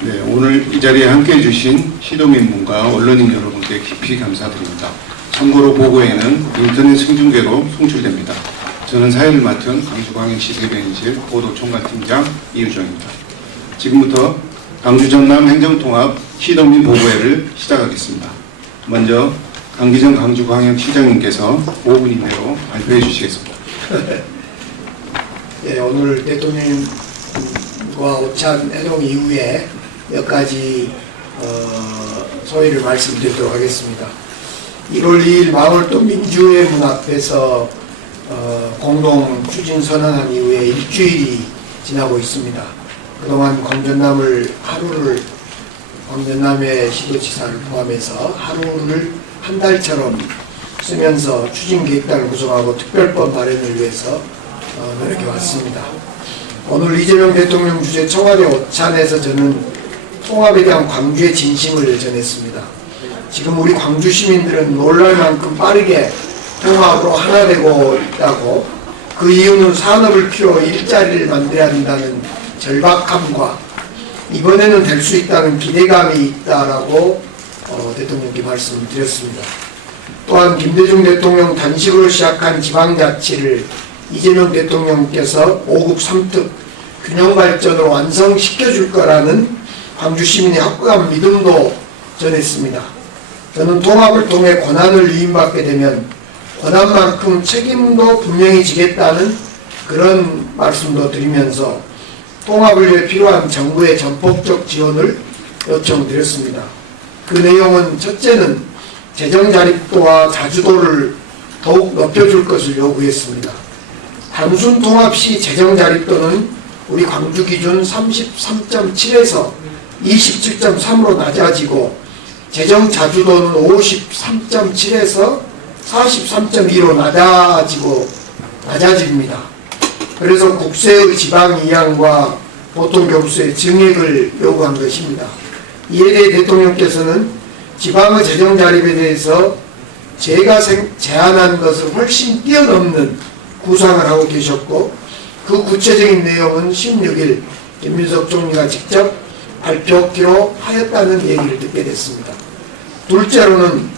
네, 오늘 이 자리에 함께해 주신 시도민분과 언론인 여러분께 깊이 감사드립니다. 참고로 보고에는 인터넷 생중계로 송출됩니다. 저는 사회를 맡은 광주광역시 대변인실 보도총괄팀장 이유정입니다. 지금부터 광주 전남 행정통합 시도민 보고회를 시작하겠습니다. 먼저 강기정 광주광역시장님께서 5분 이내로 발표해 주시겠습니다. 네, 오늘 대통령과 오찬 회동 이후에 몇 가지 소회를 말씀드리도록 하겠습니다. 1월 2일 마을동 민주회 문 앞에서 공동 추진 선언한 이후에 일주일이 지나고 있습니다. 그동안 광전남을 하루를 광전남의 시도지사를 포함해서 하루를 한 달처럼 쓰면서 추진계획단을 구성하고 특별법 마련을 위해서 노력해 왔습니다. 오늘 이재명 대통령 주재 청와대 오찬에서 저는 통합에 대한 광주의 진심을 전했습니다. 지금 우리 광주 시민들은 놀랄 만큼 빠르게 통합으로 하나 되고 있다고, 그 이유는 산업을 필요 일자리를 만들어야 한다는 절박함과 이번에는 될 수 있다는 기대감이 있다라고 대통령께 말씀을 드렸습니다. 또한 김대중 대통령 단식으로 시작한 지방자치를 이재명 대통령께서 5급 3특 균형발전으로 완성시켜줄 거라는 광주 시민의 확고한 믿음도 전했습니다. 저는 통합을 통해 권한을 위임받게 되면 권한만큼 책임도 분명히 지겠다는 그런 말씀도 드리면서 통합을 위해 필요한 정부의 전폭적 지원을 요청드렸습니다. 그 내용은 첫째는 재정 자립도와 자주도를 더욱 높여줄 것을 요구했습니다. 단순 통합 시 재정 자립도는 우리 광주 기준 33.7에서 27.3으로 낮아지고 재정 자주도는 53.7에서 43.2로 낮아집니다. 그래서 국세의 지방 이양과 보통교부세의 증액을 요구한 것입니다. 이에 대해 대통령께서는 지방의 재정 자립에 대해서 제가 제안한 것을 훨씬 뛰어넘는 구상을 하고 계셨고, 그 구체적인 내용은 16일 김민석 총리가 직접 발표기로 하였다는 얘기를 듣게 됐습니다. 둘째로는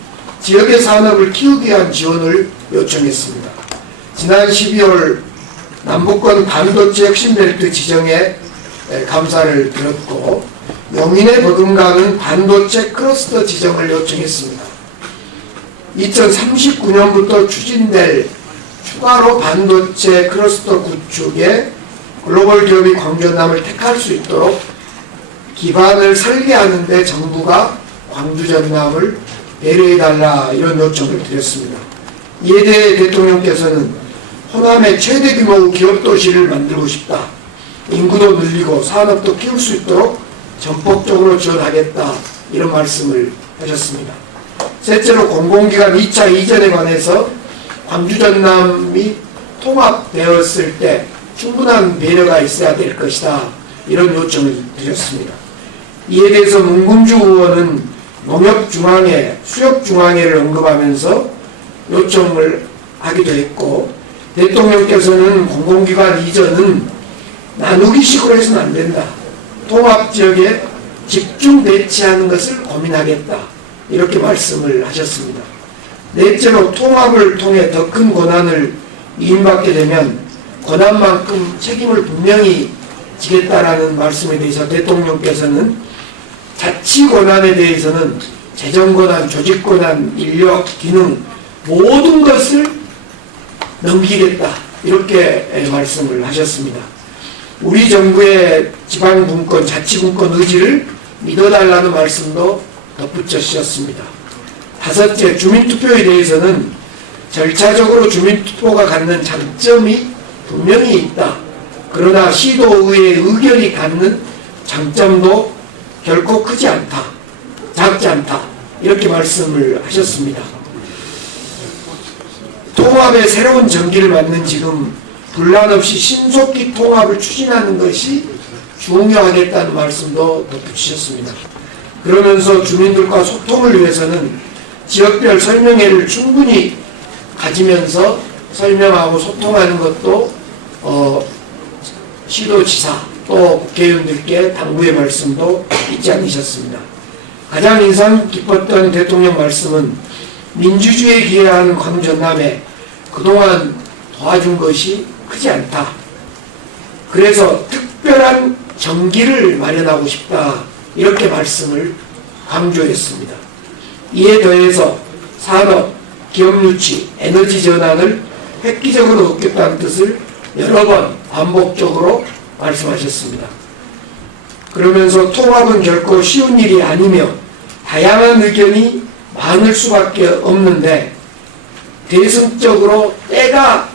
지역의 산업을 키우기 위한 지원을 요청했습니다. 지난 12월 남북권 반도체 혁신벨트 지정에 감사를 드렸고, 용인의 버금가는 반도체 클러스터 지정을 요청했습니다. 2039년부터 추진될 추가로 반도체 클러스터 구축에 글로벌 기업이 광전남을 택할 수 있도록 기반을 설계하는 데 정부가 광주 전남을 배려해달라, 이런 요청을 드렸습니다. 이에 대해 대통령께서는 호남의 최대 규모 기업도시를 만들고 싶다, 인구도 늘리고 산업도 키울 수 있도록 전폭적으로 지원하겠다, 이런 말씀을 하셨습니다. 셋째로 공공기관 2차 이전에 관해서 광주 전남이 통합되었을 때 충분한 배려가 있어야 될 것이다, 이런 요청을 드렸습니다. 이에 대해서 문금주 의원은 농협중앙회, 수협중앙회를 언급하면서 요청을 하기도 했고, 대통령께서는 공공기관 이전은 나누기식으로 해서는 안 된다, 통합지역에 집중 배치하는 것을 고민하겠다, 이렇게 말씀을 하셨습니다. 넷째로 통합을 통해 더 큰 권한을 위임받게 되면 권한만큼 책임을 분명히 지겠다라는 말씀에 대해서 대통령께서는 자치 권한에 대해서는 재정 권한, 조직 권한, 인력, 기능 모든 것을 넘기겠다, 이렇게 말씀을 하셨습니다. 우리 정부의 지방분권, 자치분권 의지를 믿어달라는 말씀도 덧붙여 주셨습니다. 다섯째, 주민투표에 대해서는 절차적으로 주민투표가 갖는 장점이 분명히 있다. 그러나 시도의회의 의견이 갖는 장점도 결코 크지 않다, 작지 않다, 이렇게 말씀을 하셨습니다. 통합의 새로운 전기를 맞는 지금 분란 없이 신속히 통합을 추진하는 것이 중요하겠다는 말씀도 덧붙이셨습니다. 그러면서 주민들과 소통을 위해서는 지역별 설명회를 충분히 가지면서 설명하고 소통하는 것도 시도지사 또 국회의원들께 당부의 말씀도 잊지 않으셨습니다. 가장 인상 깊었던 대통령 말씀은 민주주의에 기여한 광주 전남에 그동안 도와준 것이 크지 않다. 그래서 특별한 정기를 마련하고 싶다. 이렇게 말씀을 강조했습니다. 이에 더해서 산업, 기업 유치, 에너지 전환을 획기적으로 얻겠다는 뜻을 여러 번 반복적으로 말씀하셨습니다. 그러면서 통합은 결코 쉬운 일이 아니며 다양한 의견이 많을 수밖에 없는데 대승적으로 때가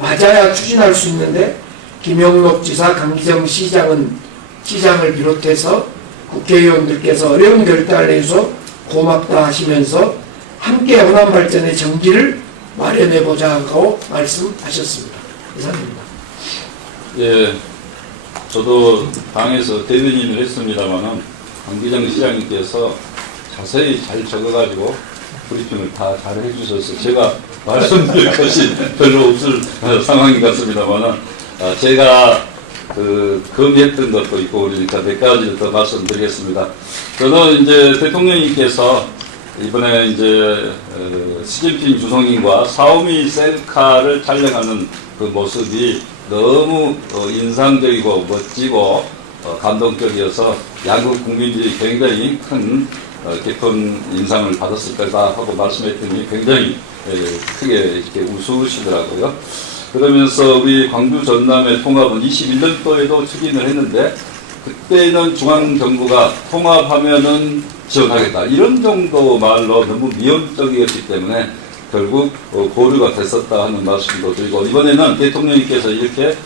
맞아야 추진할 수 있는데 김영록 지사, 강기정 시장을 비롯해서 국회의원들께서 어려운 결단을 해서 고맙다 하시면서 함께 호남 발전의 정기를 마련해보자고 말씀하셨습니다. 이상입니다. 예, 저도 당에서 대변인을 했습니다만은 강기정 시장님께서 자세히 잘 적어가지고 브리핑을 다 잘 해주셔서 제가 말씀드릴 것이 별로 없을 상황인 것 같습니다만은 제가 건의했던 것도 있고 그러니까 몇 가지 더 말씀드리겠습니다. 저는 이제 대통령님께서 이번에 이제 시진핑 주석님과 샤오미 셀카를 촬영하는 그 모습이 너무 인상적이고 멋지고 감동적이어서 양국 국민들이 굉장히 큰 깊은 인상을 받았을 거다 하고 말씀했더니 굉장히 크게 이렇게 웃으시더라고요. 그러면서 우리 광주 전남의 통합은 21년도에도 추진을 했는데 그때는 중앙정부가 통합하면은 지원하겠다 이런 정도 말로 너무 미온적이었기 때문에 결국 보류가 됐었다 하는 말씀도 드리고 이번에는 대통령님께서 이렇게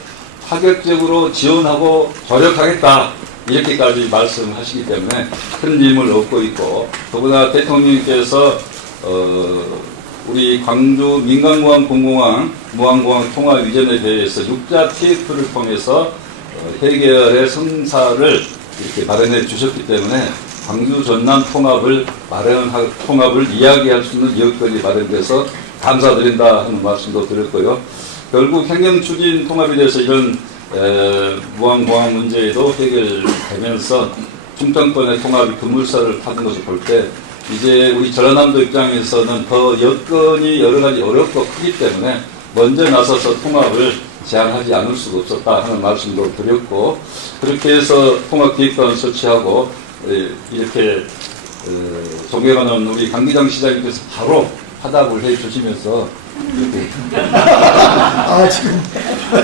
파격적으로 지원하고 조력하겠다 이렇게까지 말씀하시기 때문에 큰 힘을 얻고 있고 더구나 대통령님께서 우리 광주 민간공항 공공항 무항공항 통합 이전에 대해서 육자 TF를 통해서 해결의 성사를 이렇게 마련해 주셨기 때문에 광주 전남 통합을 이야기할 수 있는 여건이 마련돼서 감사드린다 하는 말씀도 드렸고요. 결국 행정추진 통합에 대해서 이런 무항공항 문제도 해결되면서 중정권의 통합이 급물살을 타는 것을 볼 때 이제 우리 전라남도 입장에서는 더 여건이 여러 가지 어렵고 크기 때문에 먼저 나서서 통합을 제한하지 않을 수가 없었다 하는 말씀도 드렸고 그렇게 해서 통합기획단을 설치하고 이렇게 존경하는 우리 강기정 시장님께서 바로 화답을 해 주시면서 이렇게 지금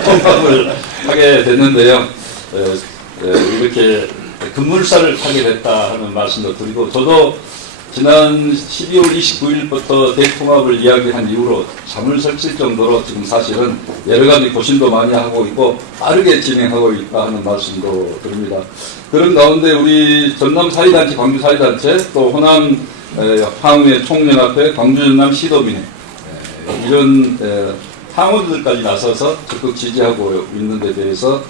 통합을 하게 됐는데요. 이렇게 급물살을 타게 됐다 하는 말씀도 드리고 저도 지난 12월 29일부터 대통합을 이야기한 이후로 잠을 설칠 정도로 지금 사실은 여러 가지 고심도 많이 하고 있고 빠르게 진행하고 있다 하는 말씀도 드립니다. 그런 가운데 우리 전남 사회단체, 광주 사회단체 또 호남 항우의 총연합회, 광주 전남 시도민회 이런 항우들까지 나서서 적극 지지하고 있는 데 대해서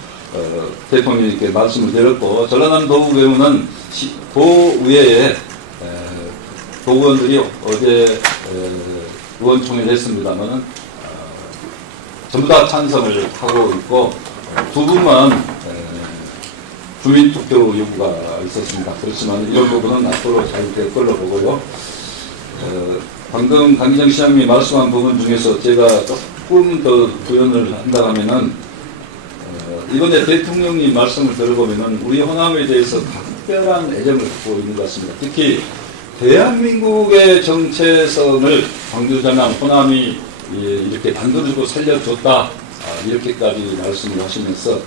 대통령님께 말씀을 드렸고 전라남 도의회는 도의회에 도의원들이 어제 의원총회를 했습니다만 전부 다 찬성을 하고 있고 두 분만 주민투표 요구가 있었습니다. 그렇지만 이런 부분은 앞으로 잘 될 걸로 보고요. 방금 강기정 시장님이 말씀한 부분 중에서 제가 조금 더 부연을 한다 하면은 이번에 대통령님 말씀을 들어보면은 우리 호남에 대해서 각별한 애정을 갖고 있는 것 같습니다. 특히 대한민국의 정체성을 광주 전남 호남이 이렇게 만들어주고 살려줬다 이렇게까지 말씀을 하시면서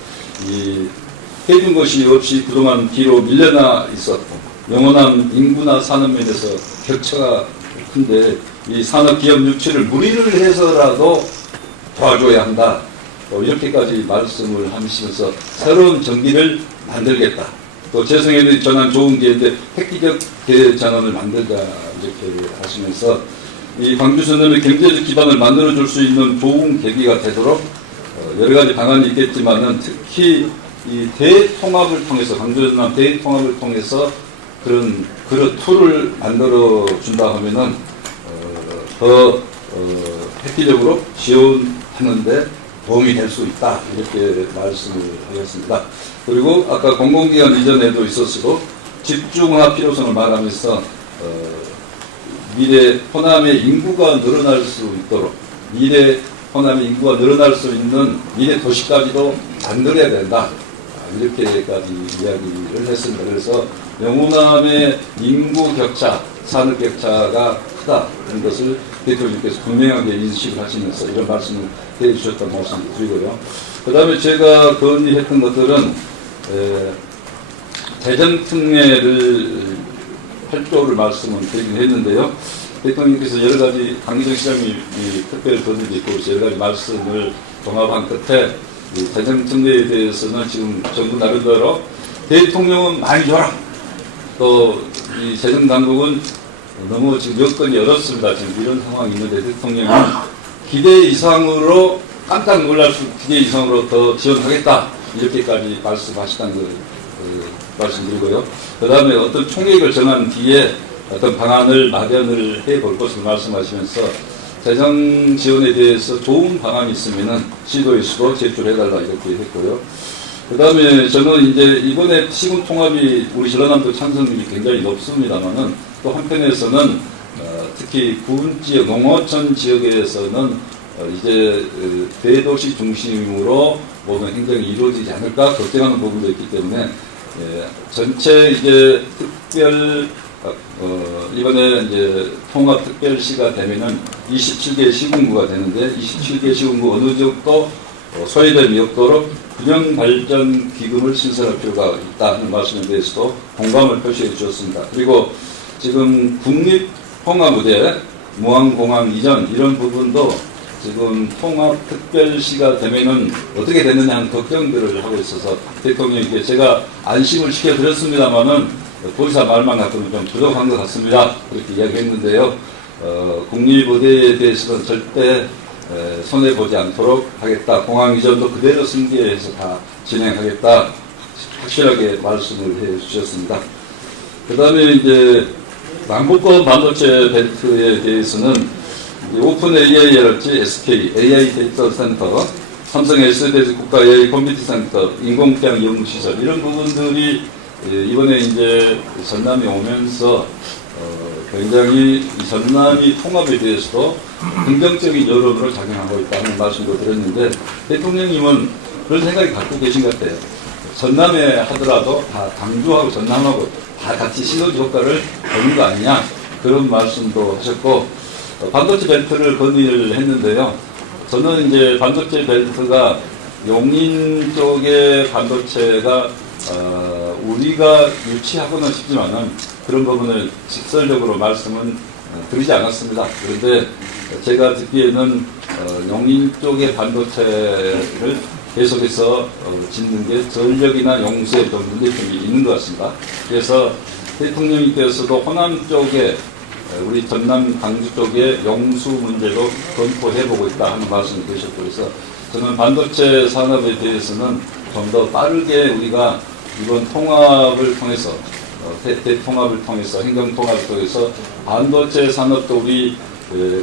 해준 것이 없이 그동안 뒤로 밀려나 있었고 영원한 인구나 산업 면에서 격차가 큰데 이 산업기업 유치를 무리를 해서라도 도와줘야 한다 이렇게까지 말씀을 하시면서 새로운 정기를 만들겠다. 또 재성에는 전환 좋은 기회인데 획기적 대전환을 만들자 이렇게 하시면서 이 광주 전남의 경제적 기반을 만들어줄 수 있는 좋은 계기가 되도록 여러 가지 방안이 있겠지만은 특히 이 대통합을 통해서 광주 전남 대통합을 통해서 그런 툴을 만들어 준다 하면은 더 획기적으로 지원하는데 도움이 될 수 있다 이렇게 말씀을 하겠습니다. 그리고 아까 공공기관 이전에도 있었고 집중화 필요성을 말하면서 미래 호남의 인구가 늘어날 수 있도록 미래 호남의 인구가 늘어날 수 있는 미래 도시까지도 만들어야 된다. 이렇게까지 이야기를 했습니다. 그래서 영호남의 인구 격차, 산업 격차가 크다. 이런 것을 대통령께서 분명하게 인식을 하시면서 이런 말씀을 해주셨다는 말씀을 드리고요. 그 다음에 제가 건의했던 것들은 재정특례를 8조를 말씀을 드리긴 했는데요. 대통령께서 여러 가지 강기정 시장이 특별 건의도 있고 여러 가지 말씀을 종합한 끝에 재정특례에 대해서는 지금 정부 나름대로 대통령은 많이 줘라. 또 이 재정당국은 너무 지금 여건이 어렵습니다. 지금 이런 상황이 있는데 대통령은 기대 이상으로 깜짝 놀랄 수 기대 이상으로 더 지원하겠다. 이렇게까지 말씀하시다는 걸 말씀드리고요. 그 다음에 어떤 총액을 정한 뒤에 어떤 방안을 마련을 해볼 것을 말씀하시면서 재정 지원에 대해서 좋은 방안이 있으면은 시도에서도 제출해달라 이렇게 했고요. 그 다음에 저는 이제 이번에 시군 통합이 우리 전라남도 찬성률이 굉장히 높습니다만은 또 한편에서는 특히 군 지역, 농어촌 지역에서는 이제 대도시 중심으로 모든 행정이 이루어지지 않을까 걱정하는 부분도 있기 때문에 전체 이제 특별 이번에 이제 통합특별시가 되면은 27개 시군구가 되는데 27개 시군구 어느 정도 소외됨이 없도록 균형발전기금을 신설할 필요가 있다는 말씀에 대해서도 공감을 표시해 주셨습니다. 그리고 지금 국립통합무대, 무항공항 이전 이런 부분도 지금 통합특별시가 되면은 어떻게 되느냐 하는 걱정들을 하고 있어서 대통령께 제가 안심을 시켜드렸습니다만은 도지사 말만 갖고는 좀 부족한 것 같습니다. 그렇게 이야기했는데요. 국립의대에 대해서는 절대 손해보지 않도록 하겠다. 공항 이전도 그대로 승계해서 다 진행하겠다. 확실하게 말씀을 해 주셨습니다. 그 다음에 이제 남북권 반도체 벨트에 대해서는 오픈 AI랄지 SK, AI 데이터 센터, 삼성 SDS 국가 AI 컴퓨터 센터, 인공지능 연구시설 이런 부분들이 이번에 이제 전남에 오면서 굉장히 이 전남이 통합에 대해서도 긍정적인 여론으로 작용하고 있다는 말씀도 드렸는데 대통령님은 그런 생각이 갖고 계신 것 같아요. 전남에 하더라도 다 강주하고 전남하고 다 같이 시너지 효과를 보는 거 아니냐 그런 말씀도 하셨고 반도체 벨트를 건의를 했는데요. 저는 이제 반도체 벨트가 용인 쪽의 반도체가 우리가 유치하고는 싶지만은 그런 부분을 직설적으로 말씀은 드리지 않았습니다. 그런데 제가 듣기에는 용인 쪽의 반도체를 계속해서 짓는 게 전력이나 용수에 좀 문제점이 있는 것 같습니다. 그래서 대통령님께서도 호남 쪽에 우리 전남 강주 쪽에 용수 문제도 검토해보고 있다 하는 말씀이 되셨고 그래서 저는 반도체 산업에 대해서는 좀 더 빠르게 우리가 이번 통합을 통해서 대통합을 통해서 행정통합을 통해서 반도체 산업도 우리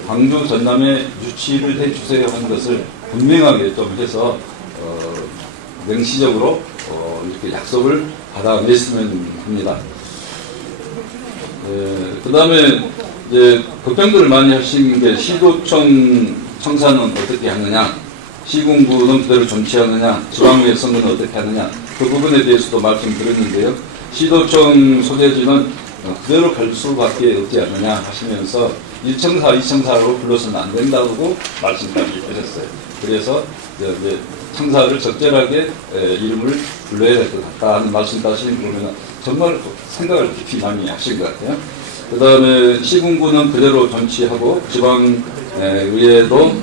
광주 전남에 유치를 해주세요 하는 것을 분명하게 좀 해서 명시적으로 이렇게 약속을 받아냈으면 합니다. 그 다음에 이제 걱정들을 많이 하시는 게 시도청 청사는 어떻게 하느냐, 시군구는 그대로 존치하느냐, 지방의회 선거는 어떻게 하느냐 그 부분에 대해서도 말씀드렸는데요. 시도청 소재지는 그대로 갈 수밖에 없지 않느냐 하시면서 1청사, 2청사로 불러서는 안 된다고 말씀까지 하셨어요. 그래서 이제 청사를 적절하게 이름을 불러야 될 것 같다 하는 말씀까지 보면 정말 생각을 깊이 많이 하신 것 같아요. 그 다음에 시군구는 그대로 존치하고 지방의회도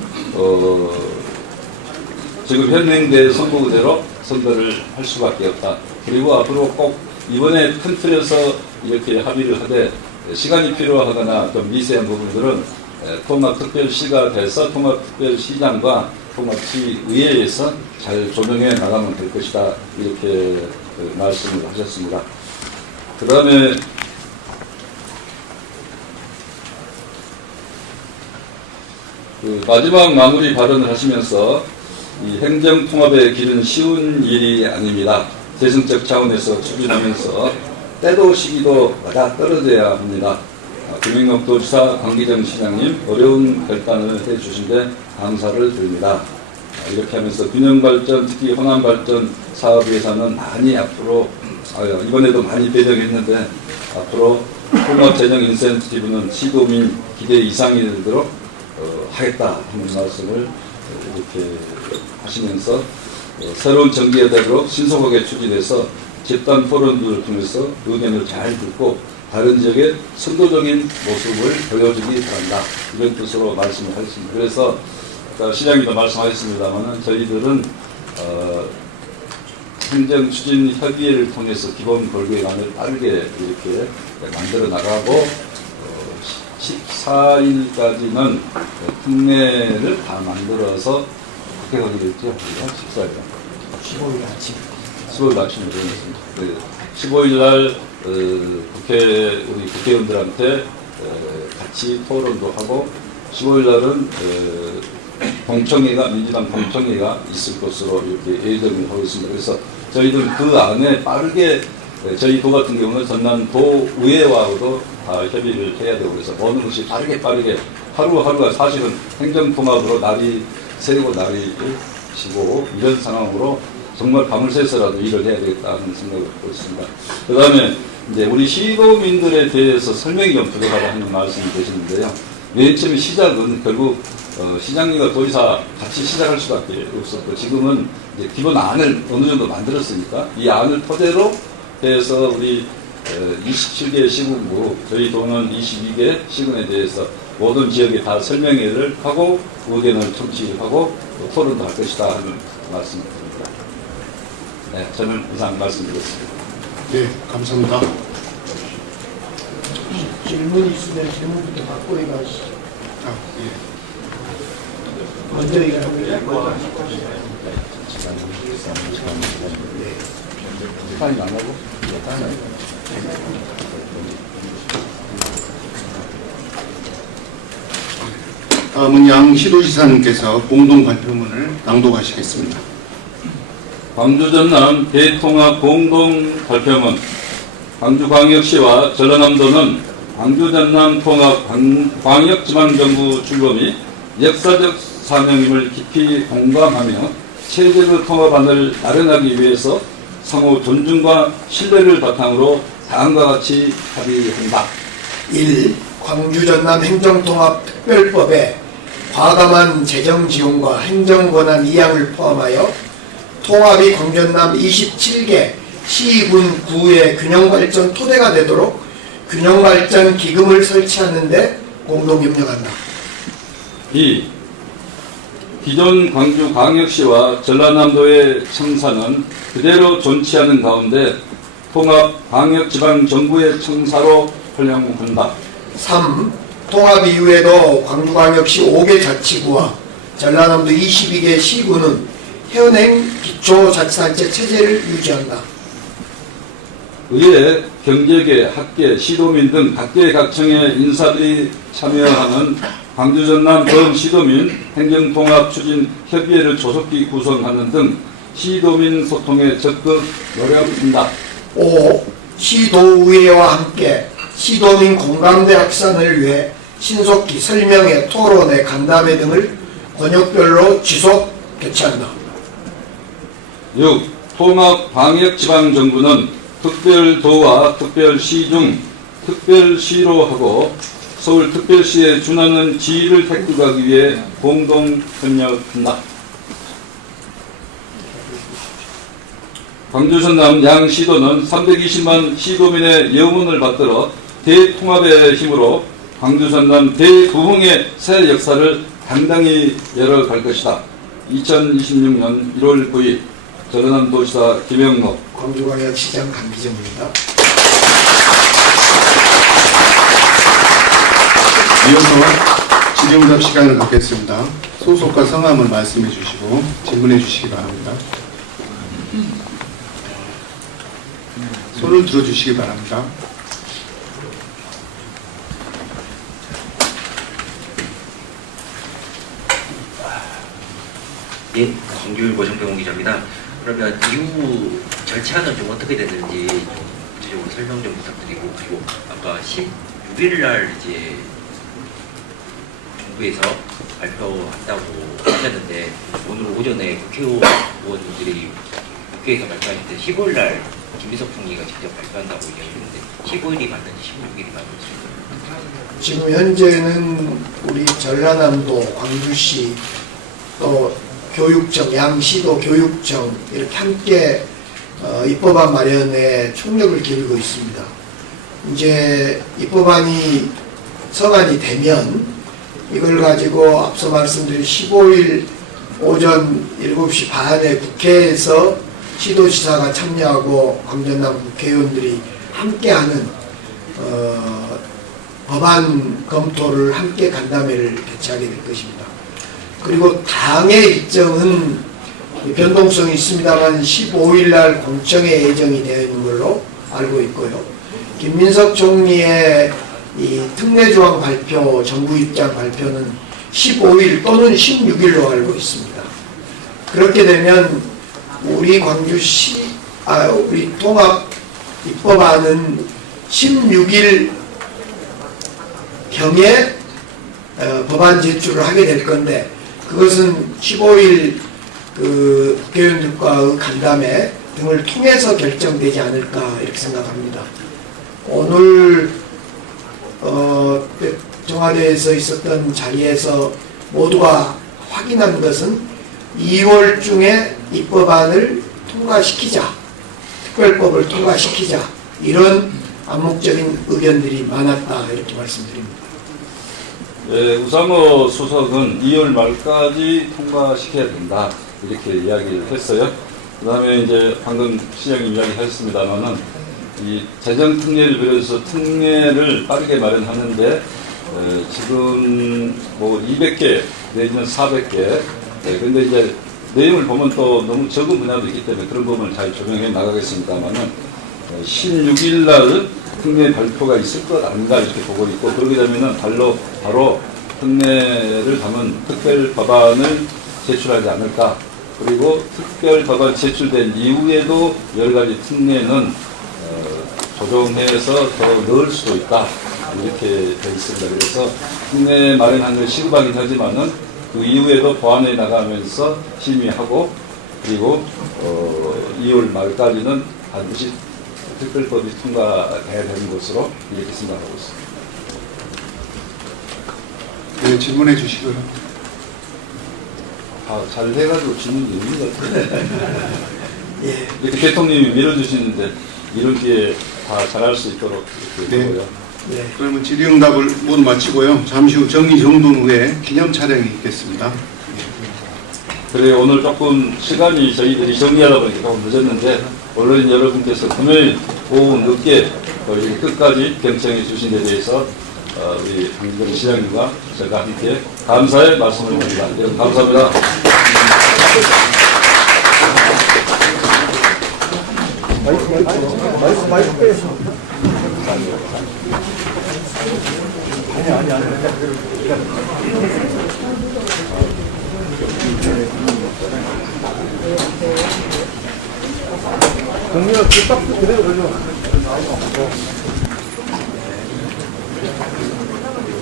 지금 현행대 선거 그대로 선거를 할 수밖에 없다. 그리고 앞으로 꼭 이번에 큰 틀에서 이렇게 합의를 하되 시간이 필요하거나 좀 미세한 부분들은 통합특별시가 돼서 통합특별시장과 통합시의회에서 잘 조정해 나가면 될 것이다. 이렇게 말씀을 하셨습니다. 그 다음에 마지막 마무리 발언을 하시면서 이 행정통합의 길은 쉬운 일이 아닙니다. 대승적 차원에서 추진하면서 때도 시기도 맞아 떨어져야 합니다. 김영록 도지사, 강기정 시장님 어려운 결단을 해주신데 감사를 드립니다. 이렇게 하면서 균형발전, 특히 호남발전 사업 예산은 많이 앞으로 이번에도 많이 배정했는데 앞으로 통합재정 인센티브는 시도민 기대 이상이 되도록 하겠다 하는 말씀을 이렇게 하시면서 새로운 정기예대로 신속하게 추진해서 집단 포럼들을 통해서 의견을 잘 듣고 다른 지역의 선도적인 모습을 보여주기 바란다. 이런 뜻으로 말씀을 하셨습니다. 그래서 아까 시장님도 말씀하셨습니다만 저희들은 행정추진협의회를 통해서 기본 골격안을 빠르게 이렇게 만들어 나가고 14일까지는 특례를 다 만들어서 그렇게 하기로 했죠. 14일. 15일 아침. 15일 아침에 그랬습니다. 15일 날 우리 국회의원들한테 같이 토론도 하고 15일 날은 민주당 공청회가 있을 것으로 이렇게 예정을 하고 있습니다. 그래서 저희들 그 안에 빠르게 저희 도 같은 경우는 전남도 의회와도 다 협의를 해야 되고 그래서 어느 것이 빠르게 하루하루가 사실은 행정통합으로 날이 새고 날이 지고 이런 상황으로 정말 밤을 새서라도 일을 해야 되겠다는 생각을 갖고 있습니다. 그 다음에 이제 우리 시도민들에 대해서 설명이 좀 부족하다는 말씀이 계시는데요. 맨 처음에 시작은 결국 시장님과 도지사 같이 시작할 수밖에 없었고 지금은 이제 기본 안을 어느 정도 만들었으니까 이 안을 토대로 해서 우리 27개 시군구 저희 도는 22개 시군에 대해서 모든 지역에 다 설명회를 하고 의견을 청취하고 토론도 할 것이다 하는 말씀을 드립니다. 네, 저는 이상 말씀드렸습니다. 네, 감사합니다. 질문 있으면 질문부터 받고 얘기하시죠. 예. 먼저 얘기하면 시간이 안 하고? 다음은 양 시도지사님께서 공동 발표문을 낭독하시겠습니다. 광주 전남 대통합 공동 발표문. 광주광역시와 전라남도는 광주 전남 통합 광역지방정부 출범이 역사적 사명임을 깊이 공감하며 체제의 통합안을 마련하기 위해서 상호 존중과 신뢰를 바탕으로 다음과 같이 합의한다. 1. 광주 전남 행정통합특별법에 과감한 재정지원과 행정권한 이양을 포함하여 통합이 광전남 27개 시군 구의 균형발전 토대가 되도록 균형발전 기금을 설치하는 데 공동협력한다. 2. 기존 광주광역시와 전라남도의 청사는 그대로 존치하는 가운데 통합 광역지방정부의 청사로 활용한다. 3. 통합 이후에도 광주광역시 5개 자치구와 전라남도 22개 시군은 현행 기초자치단체 체제를 유지한다. 의회, 경제계, 학계, 시도민 등 각계각층의 인사들이 참여하는 광주 전남 전 시도민 행정통합추진협의회를 조속히 구성하는 등 시도민 소통에 적극 노력한다. 5. 시도의회와 함께 시도민 공감대 확산을 위해 신속히 설명회, 토론회, 간담회 등을 권역별로 지속 개최한다. 6. 통합 광역지방정부는 특별도와 특별시 중 특별시로 하고 서울특별시에 준하는 지위를 획득하기 위해 공동협력한다. 광주 전남 양 시도는 320만 시도민의 영혼을 받들어 대통합의 힘으로 광주 전남 대부흥의 새 역사를 당당히 열어갈 것이다. 2026년 1월 9일 전라남도지사 김영록, 광주광역시장 강기정입니다. 이어서 질의응답 시간을 갖겠습니다. 소속과 성함을 말씀해 주시고 질문해 주시기 바랍니다. 손을 들어주시기 바랍니다. 예, 광주일보 정병훈 기자입니다. 그러면 이후 절차는 좀 어떻게 됐는지 좀 구체적으로 설명 좀 부탁드리고, 그리고 아까 16일 날 이제 정부에서 발표한다고 하셨는데, 오늘 오전에 국회의원들이 국회에서 발표하실 때 15일 날 김비석 총리가 직접 발표한다고 얘기했는데 15일이 맞는지 16일이 맞는지. 지금 현재는 우리 전라남도, 광주시, 또 교육청, 양시도 교육청 이렇게 함께 입법안 마련에 총력을 기울이고 있습니다. 이제 입법안이 서간이 되면 이걸 가지고 앞서 말씀드린 15일 오전 7시 반에 국회에서 시도지사가 참여하고 광전남 국회의원들이 함께하는 법안 검토를 함께 간담회를 개최하게 될 것입니다. 그리고 당의 일정은 변동성이 있습니다만 15일 날 공청회 예정이 되어 있는 걸로 알고 있고요. 김민석 총리의 이 특례조항 발표, 정부 입장 발표는 15일 또는 16일로 알고 있습니다. 그렇게 되면 우리 광주시, 우리 통합 입법안은 16일 경에 법안 제출을 하게 될 건데, 그것은 15일 그 국회의원들과의 간담회 등을 통해서 결정되지 않을까 이렇게 생각합니다. 오늘 청와대에서 있었던 자리에서 모두가 확인한 것은 2월 중에 입법안을 통과시키자, 특별법을 통과시키자, 이런 암묵적인 의견들이 많았다 이렇게 말씀드립니다. 네, 우상호 수석은 2월 말까지 통과시켜야 된다 이렇게 이야기를 했어요. 그 다음에 이제 방금 시장님 이야기하셨습니다만은 이 재정 특례를 비롯해서 특례를 빠르게 마련하는데 지금 뭐 200개 내지는 400개. 근데 이제 내용을 보면 또 너무 적은 분야도 있기 때문에 그런 부분을 잘 조명해 나가겠습니다만은 16일 날 특례 발표가 있을 것 아닌가 이렇게 보고 있고, 그러게 되면은 바로 특례를 담은 특별 법안을 제출하지 않을까. 그리고 특별 법안 제출된 이후에도 여러 가지 특례는 조정해서 더 넣을 수도 있다 이렇게 되어 있습니다. 그래서 특례 마련하는 걸 시급하긴 하지만은 그 이후에도 보완해 나가면서 심의하고, 그리고 2월 말까지는 반드시 특별법이 통과해야 되는 것으로 이렇게 생각하고 있습니다. 네, 질문해 주시고요. 잘 해가지고 질문이 있는 것 같아요. 예. 이렇게 대통령이 밀어주시는데 이런 기회에 다 잘할 수 있도록 이렇게 네. 하고요. 네. 그러면 질의응답을 모두 마치고요. 잠시 후 정리정돈 후에 기념 촬영이 있겠습니다. 그래 오늘 조금 시간이 저희들이 정리하다 보니까 조금 늦었는데, 언론인 여러분께서 금요일 오후 늦게 이렇게 끝까지 경청해 주신 데 대해서 우리 강기정 시장님과 제가 함께 감사의 말씀을 드립니다. 여러분 감사합니다. 마이크 빼서. 동민아, 그 박스 그대로 걸려.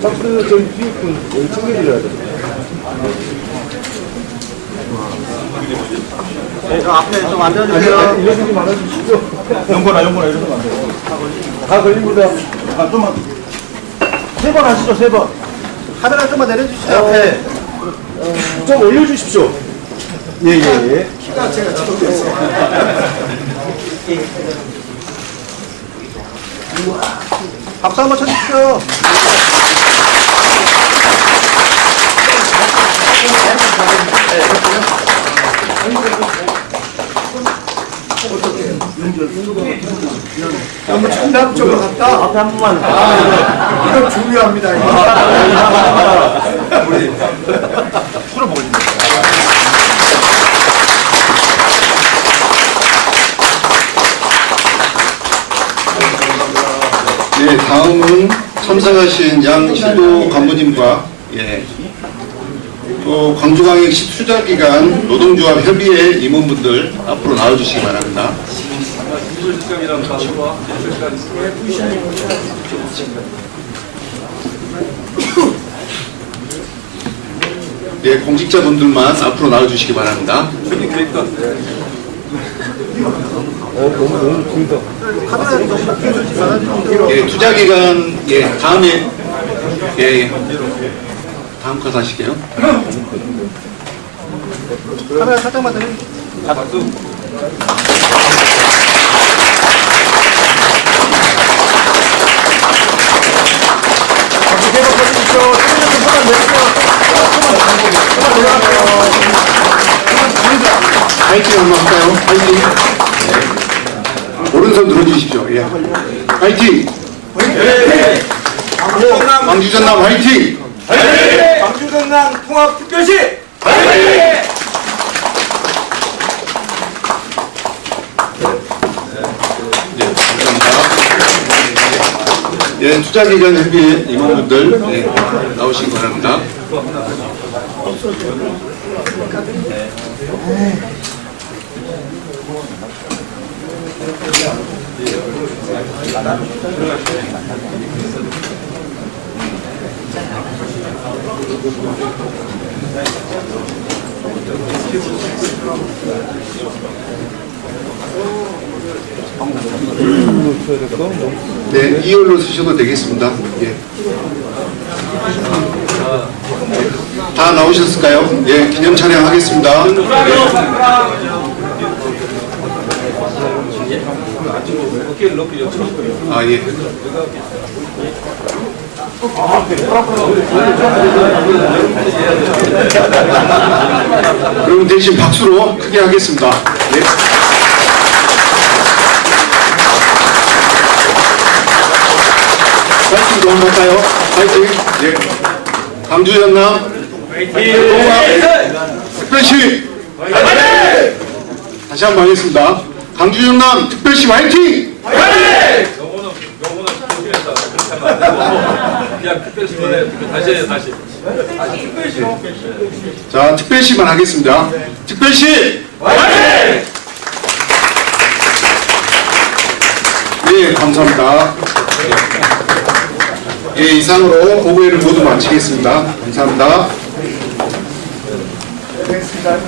박스 저기 뒤에 분 여기 챙겨드려야 돼. 네, 저 앞에 좀 앉아주세요. 이런 좀 말아주시죠. 영건아, 이러면 안 돼요. 다 걸립니다. 아, 좀만. 3번 하시죠, 3번. 카메라 좀만 내려주시죠, 앞에. 좀 올려주십시오. 예, 예, 예. 키가 제가 적응했어요. 박수 한번 쳐주십시오. 너무 전남 쪽으로 갔다. 앞에 한 번만. 이거 중요합니다. 이거. 우리 술을 먹을 때. 네, 다음은 참석하신 양 시도 간부님과 또 광주광역시 투자기관 노동조합 협의회 임원분들 앞으로 나와주시기 바랍니다. 예, 공직자분들만 앞으로 나와주시기 바랍니다. 너무 길다. 예, 투자기관, 예, 다음에, 예, 다음 컷 하실게요. 카메라 살짝만 내려주십시오. 박수 세번 쳐주십시오. 손만 내주세요. 손만 내려갈게요. 파이팅 한번 할까요? 파이팅. 네. 오른손 들어주십시오. 예. 파이팅. 광주 전남 파이팅. 광주 전남 통합특별시 네, 감사합니다. 예, 투자기관 협의회 임원분들 예, 나오시기 바랍니다. 네, 2열로 쓰셔도 되겠습니다. 예. 다 나오셨을까요? 예, 기념 촬영하겠습니다. 아, 예. 그럼 대신 박수로 크게 하겠습니다. 예. 파이팅 좀 할까요? 파이팅. 예. 광주 전남 특별시 다시 한번 하겠습니다. 광주 전남 특별시 화이팅! 자, 특별시만 하겠습니다. 특별시 화이팅! 네, 감사합니다. 예, 이상으로 보고회를 모두 마치겠습니다. 감사합니다. 고맙습니다.